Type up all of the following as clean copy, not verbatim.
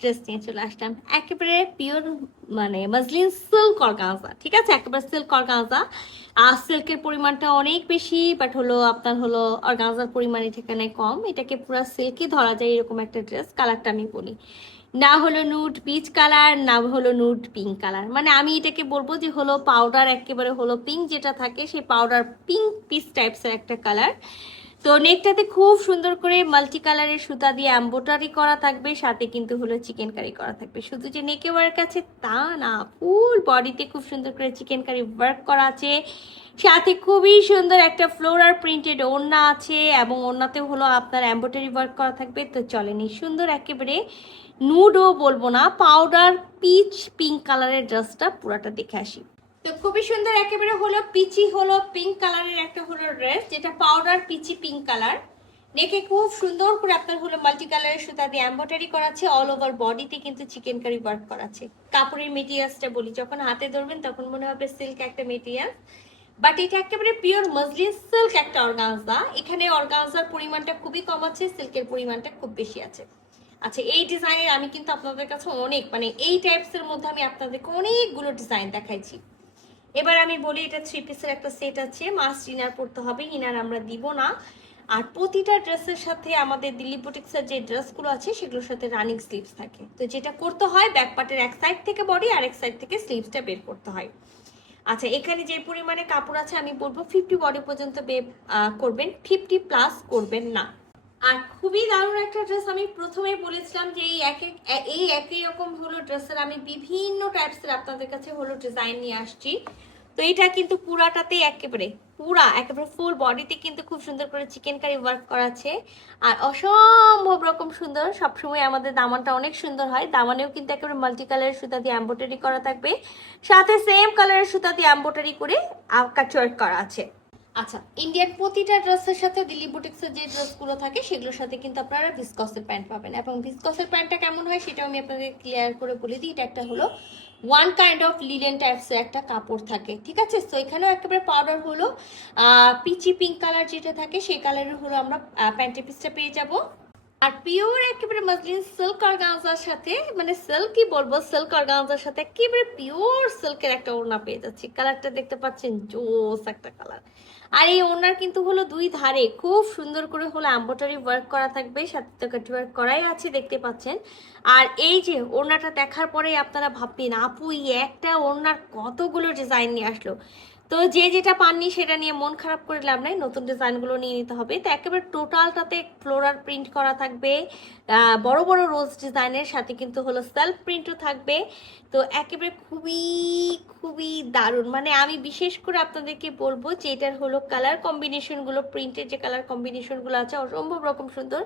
Dress নিয়ে চলে আসলাম একেবারে পিওর মানে মসলিন সিল্ক অর্গানজা। ঠিক আছে, একেবারে সিল্ক অর্গানজা। আর সিল্কের পরিমাণটা অনেক বেশি, বাট হলো আপনার হলো অর্গানজার পরিমাণ এখানে কম। এটাকে পুরো সিল্কই ধরা যায় এরকম একটা ড্রেস। কালারটা আমি বলি, না হলো নুড পিচ কালার, না হলো নুড পিঙ্ক কালার, মানে আমি এটাকে বলবো যে হলো পাউডার, একেবারে হলো পিঙ্ক যেটা থাকে সেই পাউডার পিঙ্ক পিচ টাইপসের একটা কালার। তো নেকটাতে খুব সুন্দর করে মাল্টি কালারের সুতা দিয়ে এমব্রয়ডারি করা থাকবে, সাথে কিন্তু হলো চিকেন কারি করা থাকবে। শুধু যে নেকে ওয়ার্ক আছে তা না, ফুল বডিতে খুব সুন্দর করে চিকেন কারি ওয়ার্ক করা আছে, সাথে খুবই সুন্দর একটা ফ্লোরাল প্রিন্টেড ওড়না আছে, এবং ওড়নাতেও হলো আপনার এমব্রয়ডারি ওয়ার্ক করা থাকবে। তো চলেনি সুন্দর একেবারে নুডও বলবো না, পাউডার পিচ পিঙ্ক কালারের ড্রেসটা পুরাটা দেখে আসি। তো খুবই সুন্দর একেবারে হলো পিচি হলো পিঙ্ক কালারের একটা হলো ড্রেস, যেটা পাউডার পিচি পিঙ্ক কালার। নেকে খুব সুন্দর করে আপনার হলো মাল্টি কালারের সুতা দিয়ে এমব্রয়ডারি করা আছে, অল ওভার বডিতে কিন্তু চিকেন কারি ওয়ার্ক করা আছে। কাপড়ের মেটেরিয়ালসটা বলি, যখন হাতে ধরবেন তখন মনে হবে সিল্ক একটা মেটেরিয়াল, বাট এটা একেবারে পিওর মসলিন সিল্ক একটা অর্গানজা। এখানে অর্গানজার পরিমাণটা খুবই কম আছে, সিল্কের পরিমাণটা খুব বেশি আছে। আচ্ছা, এই ডিজাইনের আমি কিন্তু আপনাদের কাছে অনেক মানে এই টাইপসের মধ্যে আমি আপনাদেরকে অনেকগুলো ডিজাইন দেখাইছি। এবার আমি বলি, এটা থ্রি পিসের একটা সেট আছে, মাস্ট ইনার পড়তে হবে, ইনার আমরা দিব না। আর প্রতিটা ড্রেসের সাথে আমাদের দিল্লি বুটিক্সের যে ড্রেসগুলো আছে সেগুলোর সাথে রানিং স্লিভস থাকে। তো যেটা করতে হয়, ব্যাক পার্টের এক সাইড থেকে বডি আর এক সাইড থেকে স্লিভসটা বের করতে হয়। আচ্ছা, এখানে যে পরিমাণে কাপড় আছে আমি বলবো 50 বডি পর্যন্ত করবেন, 50+ করবেন না। আর খুবই দারুণ একটা ড্রেস। আমি প্রথমেই বলেছিলাম যে এই একই রকম হলো ড্রেসের আমি বিভিন্ন টাইপসের আপনাদের কাছে হলো ডিজাইন নিয়ে আসছি। তো এটা কিন্তু পুরাটাতে একেবারে একেবারে ফুল বডিতে কিন্তু খুব সুন্দর করে চিকেন কারি ওয়ার্ক করা আছে, আর অসম্ভব রকম সুন্দর। সবসময় আমাদের দামানটা অনেক সুন্দর হয়, দামানেও কিন্তু একেবারে মাল্টি কালারের সুতা দিয়ে এমব্রয়ডারি করা থাকবে, সাথে সেম কালারের সুতা দিয়ে এমব্রয়ডারি করে কাট ওয়ার্ক করা আছে। আচ্ছা, ইন্ডিয়ান প্রতিটা ড্রেসের সাথে দিল্লি বুটিক্সের যে ড্রেসগুলো থাকে সেগুলোর সাথে কিন্তু আপনারা ভিসকসের প্যান্ট পাবেন, এবং ভিসকসের প্যান্টটা কেমন হয় সেটাও আমি আপনাদের ক্লিয়ার করে বলে দিই। এটা একটা হলো ওয়ান কাইন্ড অফ লিলেন টাইপসের একটা কাপড় থাকে, ঠিক আছে। তো এখানেও একেবারে পাউডার হলো পিচি পিঙ্ক কালার যেটা থাকে সেই কালারের হলো আমরা প্যান্টের পিসটা পেয়ে যাব। আর পিওর একেবারে মসলিন সিল্ক অর্গানজার সাথে, মানে সিল্কই বলবো, সিল্ক অর্গানজার সাথে একেবারে পিওর সিল্কের একটা ওড়না পেয়ে যাচ্ছি। কালারটা দেখতে পাচ্ছেন, জোস একটা কালার। আর এই ওড়নার কিন্তু হলো দুই ধারে খুব সুন্দর করে হলো এমব্রয়ডারি ওয়ার্ক করা থাকবে, সাথে তো কাট ওয়ার্ক করাই আছে দেখতে পাচ্ছেন। আর এই যে ওড়নাটা দেখার পরেই আপনারা ভাববেন, আপু এই একটা ওড়নার কতগুলো ডিজাইন নিয়ে আসলো। তো যে যেটা পাননি সেটা নিয়ে মন খারাপ করে লাভ নাই, নতুন ডিজাইনগুলো নিয়ে নিতে হবে। তো একেবারে টোটালটাতে ফ্লোরাল প্রিন্ট করা থাকবে, বড় বড় রোজ ডিজাইনের সাথে কিন্তু হলো সেলফ প্রিন্টও থাকবে। তো একেবারে খুবই খুবই দারুণ, মানে আমি বিশেষ করে আপনাদেরকে বলবো যে এটার হলো কালার কম্বিনেশনগুলো, প্রিন্টের যে কালার কম্বিনেশনগুলো আছে অসম্ভব রকম সুন্দর।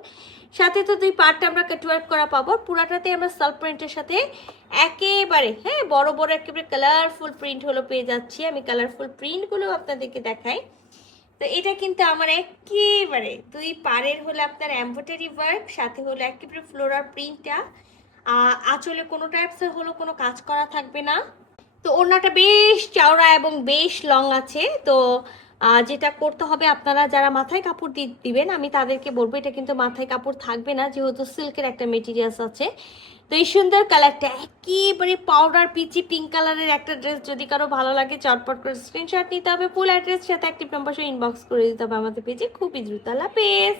সাথে তো দুই পার্টটা আমরা কাটওয়ার্ক করা পাবো, পুরাটাতে আমরা সেলফ প্রিন্টের সাথে একেবারে হ্যাঁ বড় বড় একেবারে কালারফুল প্রিন্ট হলো পেয়ে যাচ্ছি। আমি কালারফুল প্রিন্টগুলো আপনাদেরকে দেখাই। তো এটা কিন্তু আমার একেবারে দুই পাড়ের হলো আপনার এমব্রয়ডারি ওয়ার্ক, সাথে হলো একেবারে ফ্লোরাল প্রিন্টটা। আঁচলে কোনো টাইপসের হলো কোনো কাজ করা থাকবে না। তো ওড়নাটা বেশ চওড়া এবং বেশ লং আছে। তো যেটা করতে হবে, আপনারা যারা মাথায় কাপড় দিবেন আমি তাদেরকে বলবো, এটা কিন্তু মাথায় কাপড় থাকবে না যেহেতু সিল্কের একটা মেটেরিয়ালস আছে। তো এই সুন্দর কালারটা একেবারে পাউডার পিচি পিঙ্ক কালারের একটা ড্রেস যদি কারো ভালো লাগে চটপট করে স্ক্রিনশট নিতে হবে, ফুল অ্যাড্রেস সাথে অ্যাক্টিভ নাম্বার ইনবক্স করে দিতে হবে আমাদের পেজে খুবই দ্রুত। আল্লাহ হাফেজ।